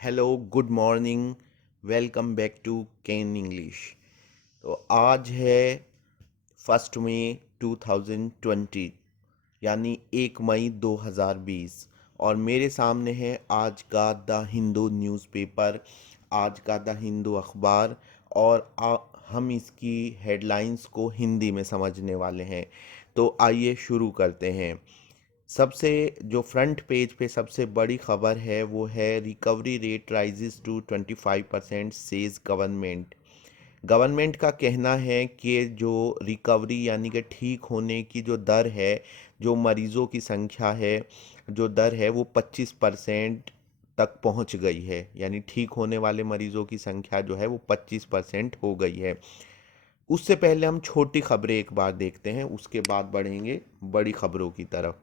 Hello, good morning, welcome back to Ken English. तो आज है 1 मई 2020, यानी 1 मई 2020। और मेरे सामने है आज का द हिंदू न्यूज़पेपर, आज का द हिंदू अखबार। और हम इसकी हेडलाइंस को हिंदी में समझने वाले हैं। तो आइए शुरू करते हैं। सबसे जो फ्रंट पेज पे सबसे बड़ी खबर है वो है recovery rate rises to 25% says government. Government का कहना है कि जो रिकवरी यानी कि ठीक होने की जो दर है, जो मरीजों की संख्या है, जो दर है वो 25% तक पहुंच गई है। यानी ठीक होने वाले मरीजों की संख्या जो है वो 25% हो गई है। उससे पहले हम छोटी खबरें एक बार देखते हैं, उसके बाद बढ़ेंगे बड़ी खबरों की तरफ।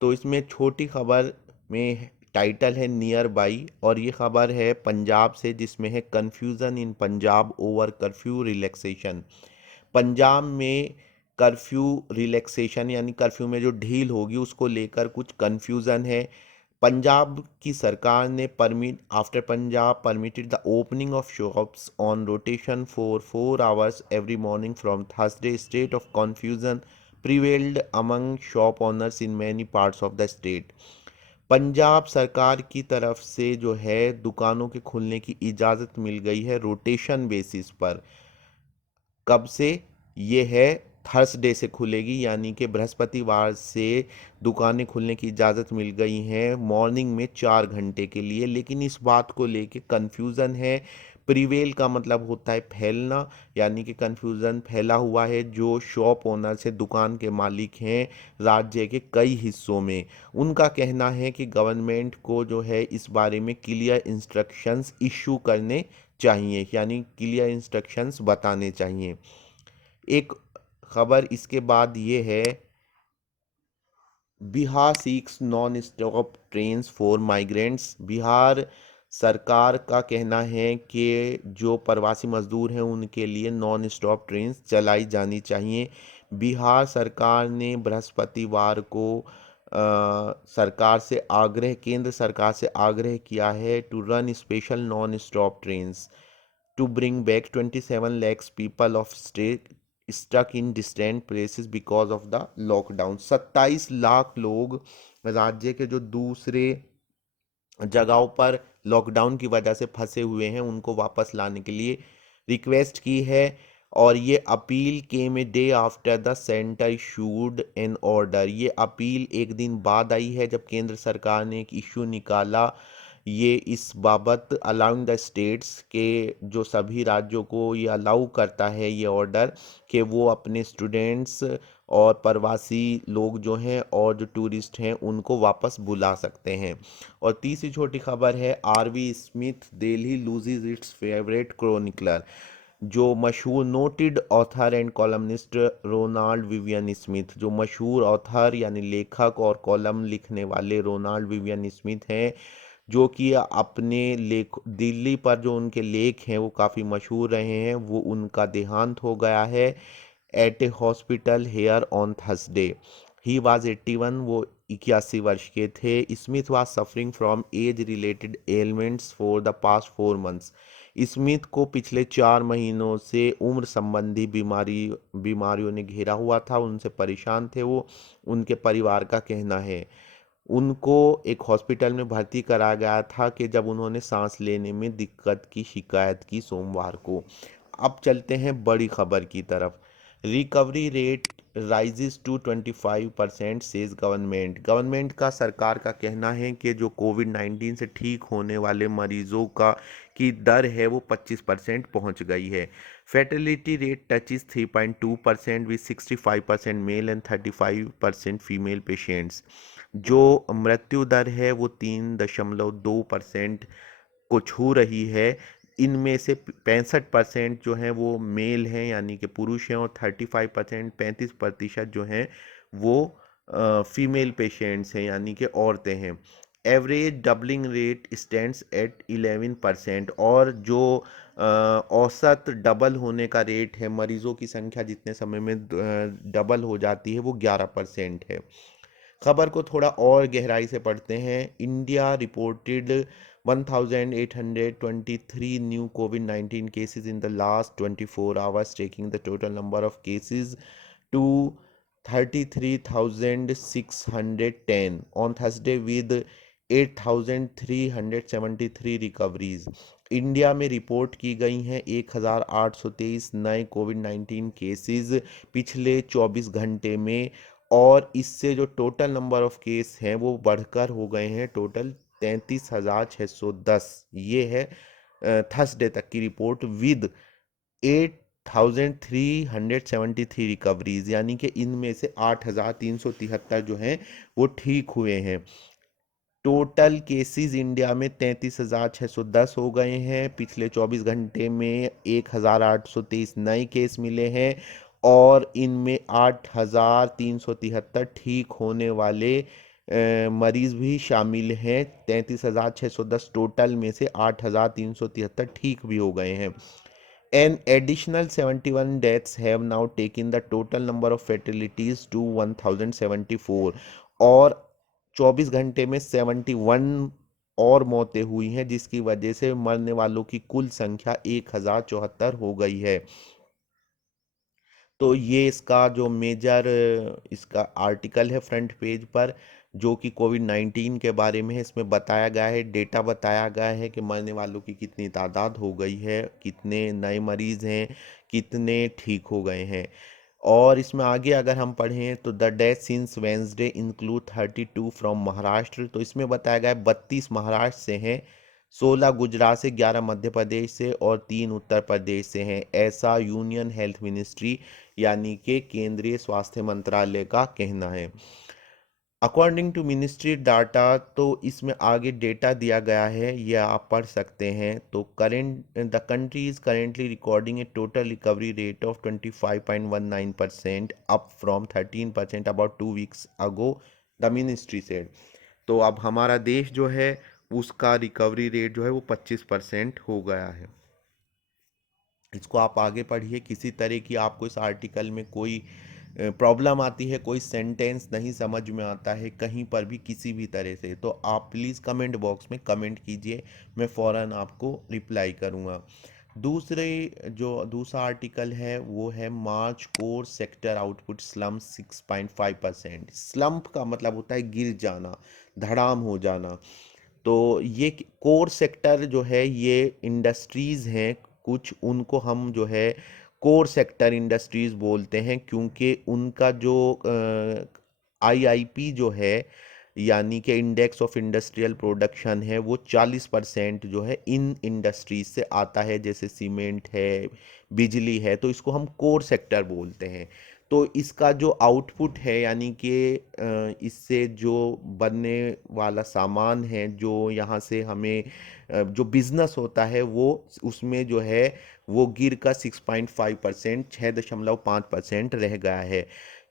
तो इसमें छोटी खबर में टाइटल है नियर बाई, और ये खबर है पंजाब से, जिसमें है confusion in Punjab over curfew relaxation. Punjab में कर्फ्यू रिलैक्सेशन यानी कर्फ्यू में जो ढील होगी उसको लेकर कुछ कन्फ्यूज़न है। पंजाब की सरकार ने permit after Punjab permitted the opening of shops on rotation for 4 hours every morning from Thursday, state of confusion prevailed among shop owners in many parts of the state। Punjab सरकार की तरफ से जो है दुकानों के खुलने की इजाज़त मिल गई है रोटेशन बेसिस पर। कब से? ये है थर्सडे से खुलेगी, यानी कि बृहस्पतिवार से दुकानें खुलने की इजाज़त मिल गई हैं मॉर्निंग में 4 घंटे के लिए। लेकिन इस बात को लेके कन्फ्यूज़न है। प्रीवेल का मतलब होता है फैलना, यानी कि कन्फ्यूज़न फैला हुआ है। जो शॉप ओनर से दुकान के मालिक हैं राज्य के कई हिस्सों में, उनका कहना है कि गवर्नमेंट को जो है इस बारे में क्लियर इंस्ट्रक्शंस इशू करने चाहिए, यानी क्लियर इंस्ट्रक्शंस बताने चाहिए। एक खबर इसके बाद ये है, Bihar six non stop trains for migrants. Bihar सरकार का कहना है कि जो प्रवासी मजदूर हैं उनके लिए नॉन स्टॉप ट्रेन्स चलाई जानी चाहिए। बिहार सरकार ने बृहस्पतिवार को सरकार से आग्रह केंद्र सरकार से आग्रह किया है to run special non stop trains to bring back 27 lakhs people of state stuck in distant places because of the lockdown। 27 lakh लोग राज्य के जो दूसरे जगहों पर लॉकडाउन की वजह से फंसे हुए हैं उनको वापस लाने के लिए रिक्वेस्ट की है। और ये appeal came a day after the centre issued N order. ये अपील एक दिन बाद आई है जब केंद्र सरकार ने एक इशू निकाला ये इस बाबत, अलाउइंग द स्टेट्स के, जो सभी राज्यों को ये अलाउ करता है ये ऑर्डर कि वो अपने स्टूडेंट्स और प्रवासी लोग जो हैं और जो टूरिस्ट हैं उनको वापस बुला सकते हैं। और तीसरी छोटी खबर है RV Smith Delhi loses its favourite chronicler. जो मशहूर noted author and columnist Ronald Vivian Smith, जो मशहूर ऑथर यानी लेखक और कॉलम लिखने वाले रोनाल्ड विवियन स्मिथ हैं, जो कि अपने लेख दिल्ली पर जो उनके लेख हैं वो काफ़ी मशहूर रहे हैं, वो उनका देहांत हो गया है at a hospital here on Thursday. He was 81, वो 81 वर्ष के थे। Smith was suffering from age related ailments for the past 4 months. Smith को पिछले 4 महीनों से उम्र संबंधी बीमारियों ने घेरा हुआ था, उनसे परेशान थे वो, उनके परिवार का कहना है। उनको एक हॉस्पिटल में भर्ती कराया गया था कि जब उन्होंने सांस लेने में दिक्कत की शिकायत की सोमवार को। अब चलते हैं बड़ी खबर की तरफ। Recovery rate rises to 25% says government. Government का, सरकार का कहना है कि जो कोविड-19 से ठीक होने वाले मरीजों का की दर है वो 25% पहुंच गई है। Fatality rate touches 3.2% with 65% male and 35% female patients. जो मृत्यु दर है वो 3.2% को छू रही है। इनमें से 65% जो हैं वो मेल हैं यानी कि पुरुष हैं, और 35%, 35% जो हैं वो फीमेल पेशेंट्स हैं यानी कि औरतें हैं। Average doubling rate stands eight 11%, और जो औसत डबल होने का रेट है, मरीजों की संख्या जितने समय में डबल हो जाती है, वो 11% है। खबर को थोड़ा और गहराई से पढ़ते हैं। India reported 1823 new Covid 19 cases in the last 24 hours, taking the total number of cases to 33,610 on Thursday with 8,373 recoveries. India में रिपोर्ट की गई हैं 1,823 नए कोविड 19 केसेस पिछले 24 घंटे में, और इससे जो टोटल नंबर ऑफ केस हैं वो बढ़कर हो गए हैं टोटल 33,610। ये है थर्सडे तक की रिपोर्ट विद 8,373 रिकवरीज, यानी कि इनमें से 8,373 जो हैं वो ठीक हुए हैं। टोटल केसेस इंडिया में 33,610 हो गए हैं। पिछले 24 घंटे में 1,823 नए केस मिले हैं, और इनमें 8,373 ठीक होने वाले मरीज भी शामिल हैं। 33,610 टोटल में से 8,373 ठीक भी हो गए हैं। An additional 71 deaths have now taken the total number of fatalities to 1074, और 24 घंटे में 71 और मौतें हुई हैं, जिसकी वजह से मरने वालों की कुल संख्या 1,074 हो गई है। तो ये इसका जो मेजर इसका आर्टिकल है फ्रंट पेज पर, जो कि कोविड 19 के बारे में है। इसमें बताया गया है, डेटा बताया गया है कि मरने वालों की कितनी तादाद हो गई है, कितने नए मरीज हैं, कितने ठीक हो गए हैं। और इसमें आगे अगर हम पढ़ें तो the death since Wednesday include 32 from Maharashtra. तो इसमें बताया गया है 32 महाराष्ट्र से हैं, 16 गुजरात से, 11 मध्य प्रदेश से और 3 उत्तर प्रदेश से हैं। ऐसा यूनियन हेल्थ मिनिस्ट्री यानी कि केंद्रीय स्वास्थ्य मंत्रालय का कहना है। अकॉर्डिंग टू मिनिस्ट्री डाटा, तो इसमें आगे डेटा दिया गया है, यह आप पढ़ सकते हैं। तो current the country is currently recording A total recovery rate of 25.19%, up from 13% about 2 weeks ago, the ministry said. तो अब हमारा देश जो है उसका रिकवरी रेट जो है वो 25% हो गया है। इसको आप आगे पढ़िए। किसी तरह की आपको इस आर्टिकल में कोई प्रॉब्लम आती है, कोई सेंटेंस नहीं समझ में आता है कहीं पर भी किसी भी तरह से, तो आप प्लीज़ कमेंट बॉक्स में कमेंट कीजिए, मैं फ़ौरन आपको रिप्लाई करूँगा। दूसरा आर्टिकल है वो है March core sector output slump 6.5%। Slump का मतलब होता है गिर जाना, धड़ाम हो जाना। तो ये कोर सेक्टर जो है ये इंडस्ट्रीज़ हैं कुछ, उनको हम जो है कोर सेक्टर इंडस्ट्रीज़ बोलते हैं, क्योंकि उनका जो आईआईपी जो है यानी कि इंडेक्स ऑफ इंडस्ट्रियल प्रोडक्शन है वो 40% जो है इन इंडस्ट्रीज से आता है, जैसे सीमेंट है, बिजली है, तो इसको हम कोर सेक्टर बोलते हैं। तो इसका जो आउटपुट है यानी कि इससे जो बनने वाला सामान है, जो यहाँ से हमें जो बिजनेस होता है वो उसमें जो है वो गिर का 6.5%, 6.5% रह गया है।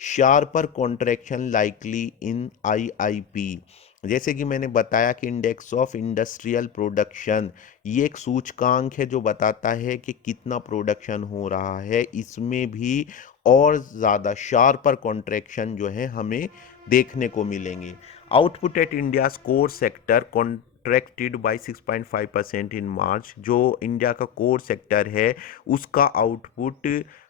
शार्पर कॉन्ट्रैक्शन लाइकली इन आईआईपी, जैसे कि मैंने बताया कि इंडेक्स ऑफ इंडस्ट्रियल प्रोडक्शन ये एक सूचकांक है जो बताता है कि कितना प्रोडक्शन हो रहा है। इसमें भी और ज़्यादा शार्पर कॉन्ट्रैक्शन जो है हमें देखने को मिलेंगी। Output at India core sector contracted by 6.5% इन मार्च। जो इंडिया का कोर सेक्टर है उसका आउटपुट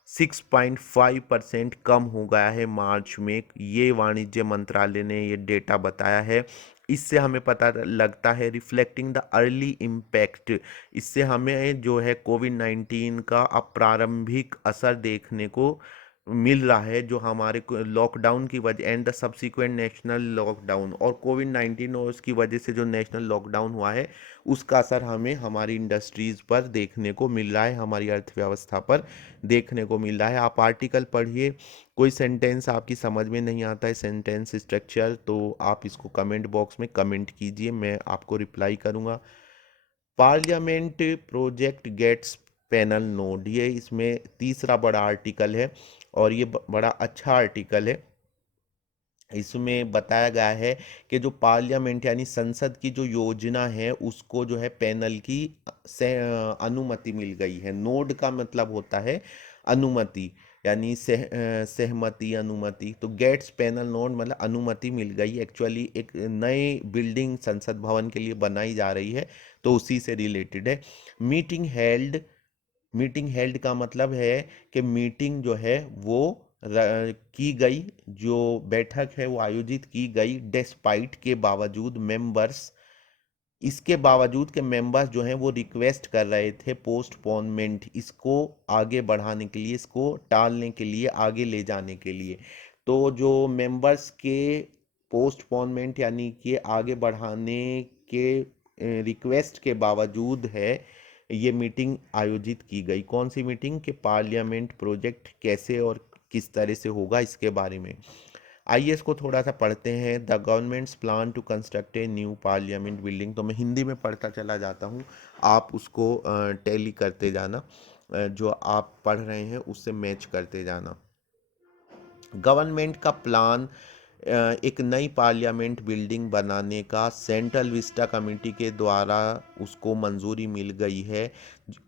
6.5% कम हो गया है मार्च में। ये वाणिज्य मंत्रालय ने ये डेटा बताया है। इससे हमें पता लगता है रिफ्लेक्टिंग द अर्ली इम्पैक्ट, इससे हमें जो है कोविड 19 का अब प्रारंभिक असर देखने को मिल रहा है, जो हमारे लॉकडाउन की वजह and the subsequent national lockdown, और कोविड 19 और उसकी वजह से जो नेशनल लॉकडाउन हुआ है उसका असर हमें हमारी इंडस्ट्रीज़ पर देखने को मिल रहा है, हमारी अर्थव्यवस्था पर देखने को मिल रहा है। आप आर्टिकल पढ़िए, कोई सेंटेंस आपकी समझ में नहीं आता है सेंटेंस स्ट्रक्चर, तो आप इसको कमेंट बॉक्स में कमेंट कीजिए, मैं आपको रिप्लाई करूँगा। Parliament project gets panel nod, ये इसमें तीसरा बड़ा आर्टिकल है, और ये बड़ा अच्छा आर्टिकल है। इसमें बताया गया है कि जो पार्लियामेंट यानी संसद की जो योजना है उसको जो है पैनल की से अनुमति मिल गई है। नोड का मतलब होता है अनुमति। यानी सहमति, अनुमति। तो गेट्स पैनल नोट मतलब अनुमति मिल गई, एक्चुअली एक नई बिल्डिंग संसद भवन के लिए बनाई जा रही है, तो उसी से रिलेटेड है। मीटिंग हेल्ड, मीटिंग हेल्ड का मतलब है कि मीटिंग जो है वो की गई, जो बैठक है वो आयोजित की गई, डेस्पाइट के बावजूद मेंबर्स, इसके बावजूद के मेंबर्स जो हैं वो रिक्वेस्ट कर रहे थे पोस्टपोनमेंट, इसको आगे बढ़ाने के लिए, इसको टालने के लिए, आगे ले जाने के लिए। तो जो मेंबर्स के पोस्टपोनमेंट यानी कि आगे बढ़ाने के रिक्वेस्ट के बावजूद है ये मीटिंग आयोजित की गई। कौन सी मीटिंग? के पार्लियामेंट प्रोजेक्ट कैसे और किस तरह से होगा इसके बारे में। आइए इसको थोड़ा सा पढ़ते हैं। The government's plan to construct a new parliament building. तो मैं हिंदी में पढ़ता चला जाता हूँ, आप उसको टैली करते जाना, जो आप पढ़ रहे हैं उससे मैच करते जाना। गवर्नमेंट का प्लान एक नई पार्लियामेंट बिल्डिंग बनाने का सेंट्रल विस्टा कमेटी के द्वारा उसको मंजूरी मिल गई है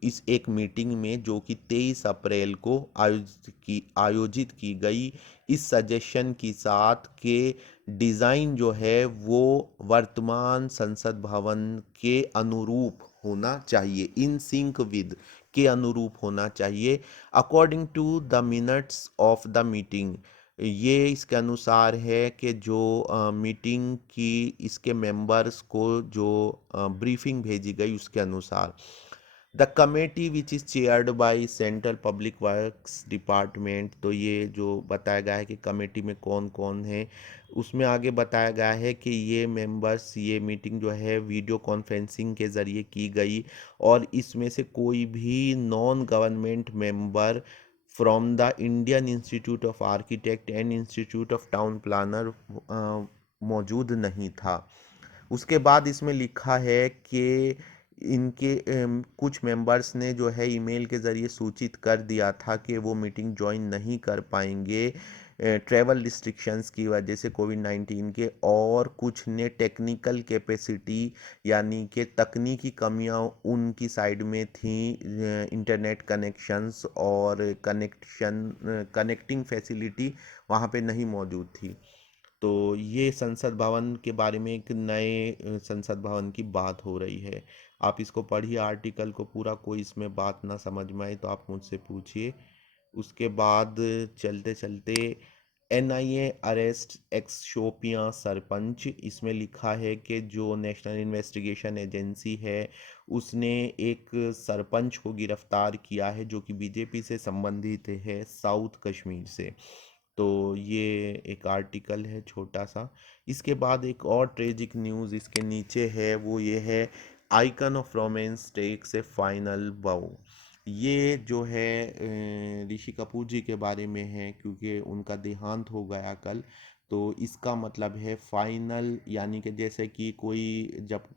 इस एक मीटिंग में, जो कि 23 अप्रैल को आयोजित की गई, इस सजेशन के साथ के डिज़ाइन जो है वो वर्तमान संसद भवन के अनुरूप होना चाहिए, इन सिंक विद, के अनुरूप होना चाहिए। According to the minutes of the meeting, ये इसके अनुसार है कि जो मीटिंग की इसके मेंबर्स को जो ब्रीफिंग भेजी गई उसके अनुसार, the committee which is chaired by central public works department. तो ये जो बताया गया है कि कमेटी में कौन कौन है, उसमें आगे बताया गया है कि ये मेंबर्स, ये मीटिंग जो है वीडियो कॉन्फ्रेंसिंग के ज़रिए की गई, और इसमें से कोई भी non government member from the Indian Institute of Architect and Institute of Town Planner मौजूद नहीं था। उसके बाद इसमें लिखा है कि इनके कुछ मेंबर्स ने जो है ईमेल के ज़रिए सूचित कर दिया था कि वो मीटिंग ज्वाइन नहीं कर पाएंगे ट्रैवल रिस्ट्रिक्शंस की वजह से, कोविड-19 के, और कुछ ने टेक्निकल कैपेसिटी यानी कि तकनीकी कमियां उनकी साइड में थी, इंटरनेट कनेक्शंस और कनेक्टिंग फैसिलिटी वहाँ पे नहीं मौजूद थी। तो ये संसद भवन के बारे में एक नए संसद भवन की बात हो रही है। आप इसको पढ़िए आर्टिकल को पूरा, कोई इसमें बात ना समझ में आए तो आप मुझसे पूछिए। उसके बाद चलते चलते, NIA arrest x Shopian sarpanch. इसमें लिखा है कि जो नेशनल इन्वेस्टिगेशन एजेंसी है उसने एक सरपंच को गिरफ्तार किया है जो कि बीजेपी से संबंधित है, साउथ कश्मीर से। तो ये एक आर्टिकल है छोटा सा। इसके बाद एक और ट्रेजिक न्यूज़ इसके नीचे है, वो ये है, icon of romance takes a final bow. ये जो है ऋषि कपूर जी के बारे में है, क्योंकि उनका देहांत हो गया कल। तो इसका मतलब है फाइनल, यानी कि जैसे कि कोई जब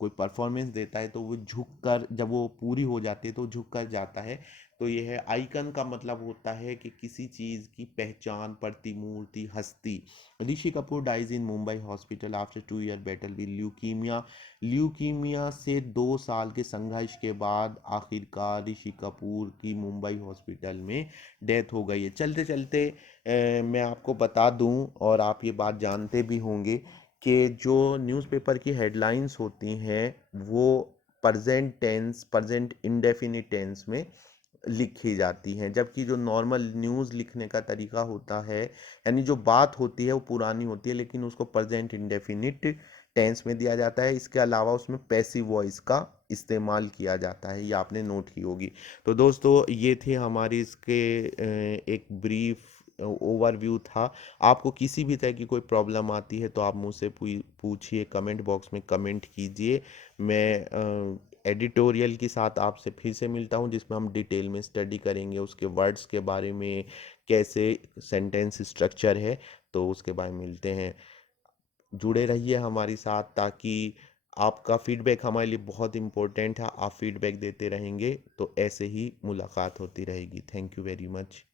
कोई परफॉर्मेंस देता है तो वो झुक कर, जब वो पूरी हो जाती है तो झुक कर जाता है। तो ये है, आइकन का मतलब होता है कि किसी चीज़ की पहचान, प्रतिमूर्ति, हस्ती। Rishi Kapoor dies in Mumbai hospital after 2 year battle with leukemia. Leukemia से 2 साल के संघर्ष के बाद आखिरकार ऋषि कपूर की मुंबई हॉस्पिटल में डेथ हो गई है। चलते चलते मैं आपको बता दूं, और आप ये बात जानते भी होंगे, कि जो न्यूज़पेपर की हेडलाइंस होती हैं वो present tense, present indefinite tense में लिखी जाती हैं, जबकि जो नॉर्मल न्यूज़ लिखने का तरीका होता है, यानी जो बात होती है वो पुरानी होती है लेकिन उसको प्रेजेंट इंडेफिनिट टेंस में दिया जाता है। इसके अलावा उसमें पैसिव वॉइस का इस्तेमाल किया जाता है, ये आपने नोट की होगी। तो दोस्तों ये थे हमारी इसके एक ब्रीफ ओवरव्यू था। आपको किसी भी तरह की कोई प्रॉब्लम आती है तो आप मुझसे पूछिए, कमेंट बॉक्स में कमेंट कीजिए। मैं एडिटोरियल के साथ आपसे फिर से मिलता हूँ, जिसमें हम डिटेल में स्टडी करेंगे उसके वर्ड्स के बारे में, कैसे सेंटेंस स्ट्रक्चर है, तो उसके बारे में मिलते हैं। जुड़े रहिए हमारे साथ, ताकि आपका फीडबैक हमारे लिए बहुत इम्पोर्टेंट है। आप फीडबैक देते रहेंगे तो ऐसे ही मुलाकात होती रहेगी। Thank you very much.